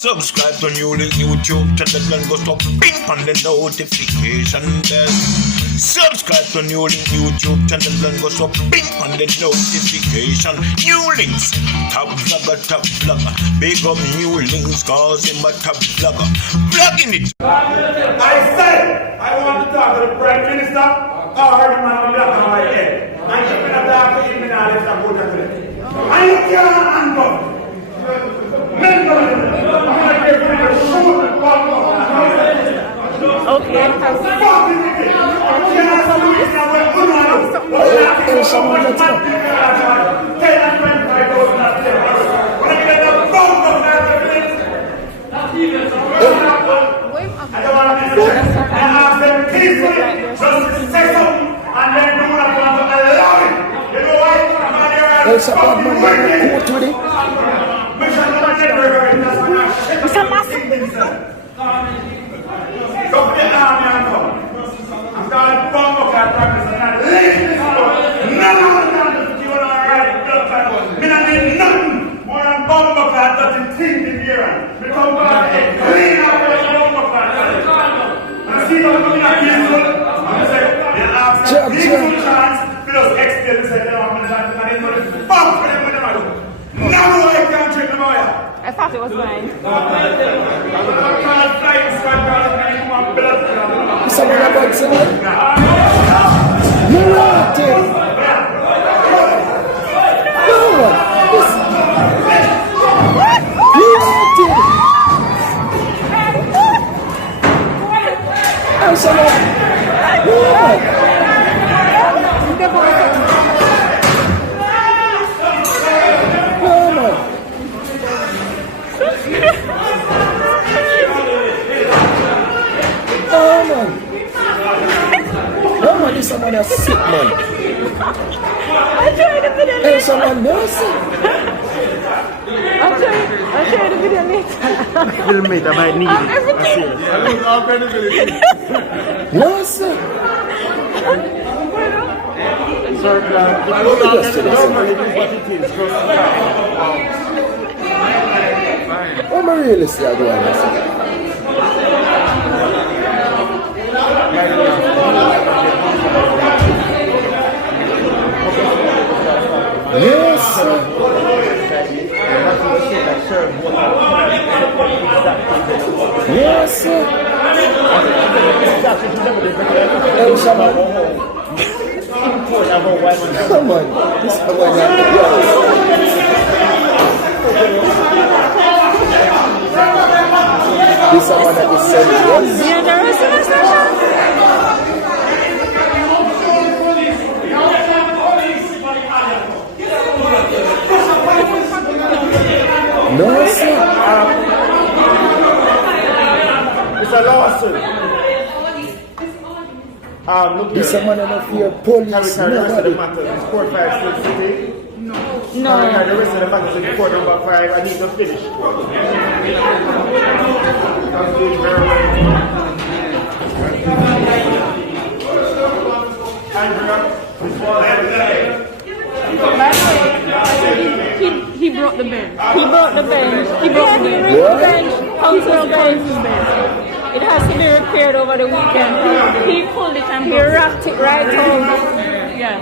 Subscribe to new link YouTube channel and go stop ping on the notification bell. Subscribe to new link YouTube channel and go stop ping on the notification. New links, top vlogger. Big up new links cause him a top vlogger. Vlogging it. I said I want to talk to the Prime Minister or the man on the back of my head. And if you talk to him, I'll let go to him. I can't handle. I thought it was mine. Someone about someone? You're right. No one. You're right. I'm someone. No one. Someone else sick, man. I tried to video later. Hey, someone else sick. I'll show you the video later. Film it, I might need it. Everything. No, sir. Sorry, I don't know what it is. I'm really scared of this. Yes, sir. Yes, sir. Come on. This is the one that this is the one that is serious. Yeah, there is a session. No, sir. It's a lawsuit. Look This here. man enough here, police, Can we carry the rest of the matter? It's court 5 still sitting? No. Can we carry the rest of the matters in court number 5? I need to finish. I'm doing very well. He brought the bench. He brought the bench. He brought the bench. Council bench. It has to be repaired over the weekend. He pulled it and he wrapped it right home. Yeah.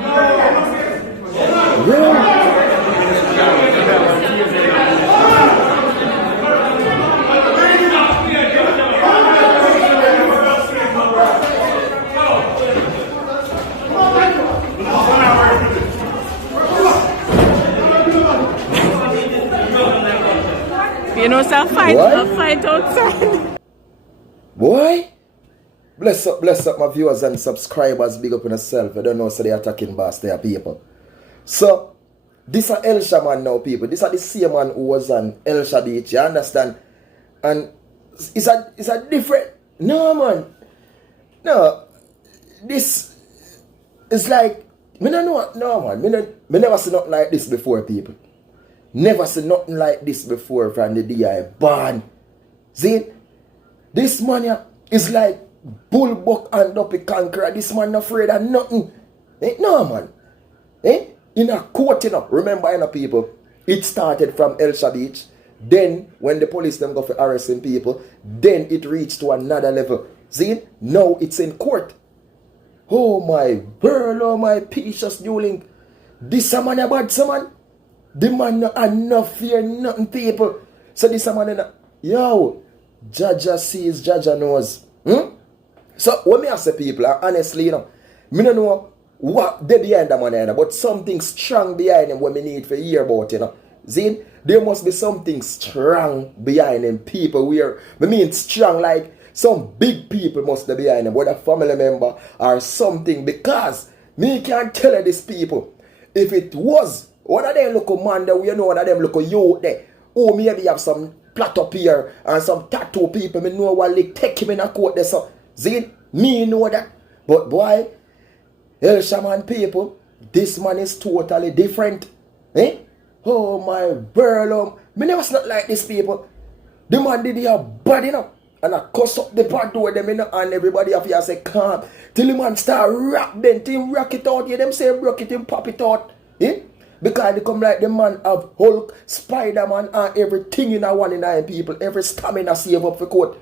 You know, so I'll fight outside. Boy, bless up my viewers and subscribers. Big up on yourself. I don't know, so they attacking boss there, people. So, this are Helshire man now, people. This are the same man who was on Helshire Beach, you understand? And it's a different. No, man. No, this is like, me don't know, no, man. Me never see nothing like this before, people. Never see nothing like this before from the DI ban. See? This man here is like bullbuck and up a conqueror. This man not afraid of nothing. No, man. In a court, you know. Remember, you know, people, it started from Helshire Beach. Then, when the police them go for arresting people, then it reached to another level. See? Now it's in court. Oh my word, oh my precious New Link. This a man a bad man. The man no enough fear nothing people. So this a man yo, Jaja sees, Jaja knows. So when me ask the people, honestly, you know, me don't know what they behind the man, but something strong behind him what me need for hear about, you know. See, there must be something strong behind him. People where, I mean strong like some big people must be behind him, whether family member or something, because me can't tell you these people. If it was one of them look man there, you know one of them look youth there, oh maybe have some plot up here and some tattoo people, me know what they take him in a court there, so see, me know that. But boy, Helshire man people, this man is totally different. Eh? Oh my girl, me never not like these people. The man did a bad enough. And I cuss up the part door them in and everybody have here say calm. Till the man start rock then him rock it out. Yeah, them say rock it him pop it out. Eh? Because they come like the man have Hulk, Spider-Man and everything in a one in nine people. Every stamina save up for court.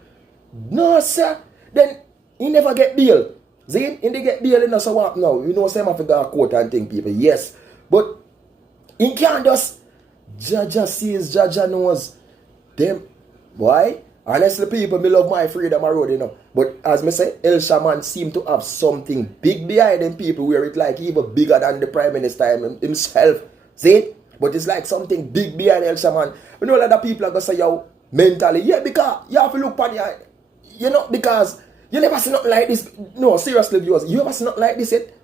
No sir. Then he never get bail. See? He get bail in so what now. You know some have to go to court and thing people. Yes. But he can't just Jaja sees, Jaja knows. Them why? Honestly, people, me love my freedom road, you know. But as me say, Helshire man seem to have something big behind them people where it like even bigger than the Prime Minister himself. See? But it's like something big behind Helshire man. You know a lot of people are going to say, yo, mentally, yeah, because you have to look on your, you know, because you never see nothing like this. No, seriously, viewers, you ever see nothing like this yet?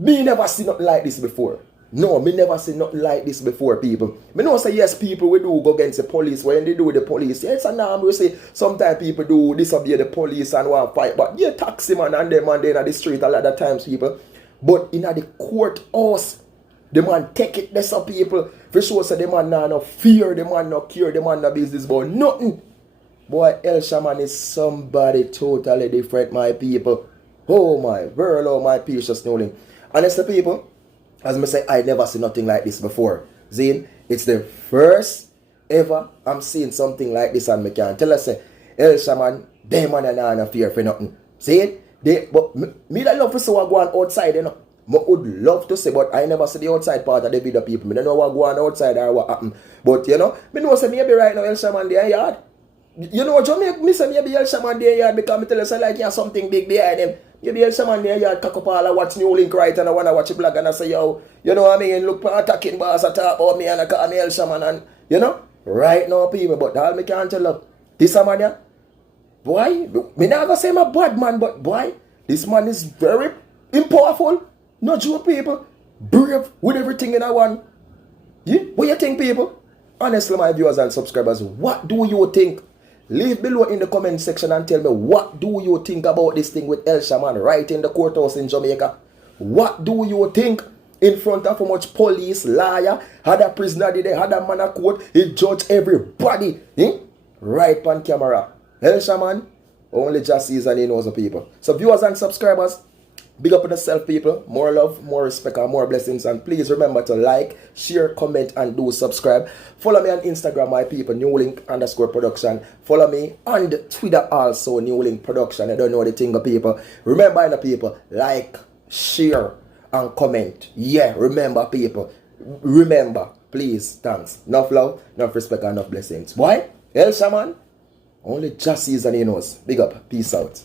Me never see nothing like this before. No, me never see nothing like this before, people. Me know say yes, people we do go against the police. When they do with the police, yes, and now we say sometimes people do disobey the police and want to fight. But yeah, taxi man and them and then at the street a lot of times, people. But in the courthouse, the man take it, that's up people. For sure, so the man no fear, the man no cure, the man no business about nothing. Boy, Helshire man is somebody totally different, my people. Oh my world, oh my precious New Link. Honestly, people, as I say, I never seen nothing like this before. Zane, it's the first ever I'm seeing something like this and me can tell us say, Helshire man, them man are not fear for nothing. See? But me that love to see what go on outside, you know. I would love to say, but I never see the outside part of the video people. I don't know what go on outside or what happen. But you know, me know say maybe right now Helshire man there yard. You know what Jamaica, me say maybe Helshire man there yard because me tell you say like you have something big behind him. Maybe Helshire man there yard cock up all I watch New Link right and I wanna watch a blog and I say yo, you know what I mean, look attacking boss I talk about me and I call me Helshire man and you know, right now people, but all me can't tell you. This a man yeah, boy, me not gonna say I'm a bad man, but boy, this man is very powerful. Not joke people. Brave with everything in a one. Yeah? What you think people? Honestly my viewers and subscribers, what do you think? Leave below in the comment section and tell me what do you think about this thing with Helshire man right in the courthouse in Jamaica. What do you think? In front of how much police, lawyer, had a prisoner there, had a man a court, he judge everybody. Right on camera. Helshire man, only just sees and he knows the people. So viewers and subscribers, big up on yourself people. More love, more respect and more blessings. And please remember to like, share, comment and do subscribe. Follow me on Instagram, my people, newlink_production. Follow me on the Twitter also, newlink production. I don't know the thing of people. Remember the people, like, share and comment. Yeah, remember people. Remember, please, thanks. Enough love, enough respect and enough blessings. Why? Helshire man, only just sees and he knows. Big up. Peace out.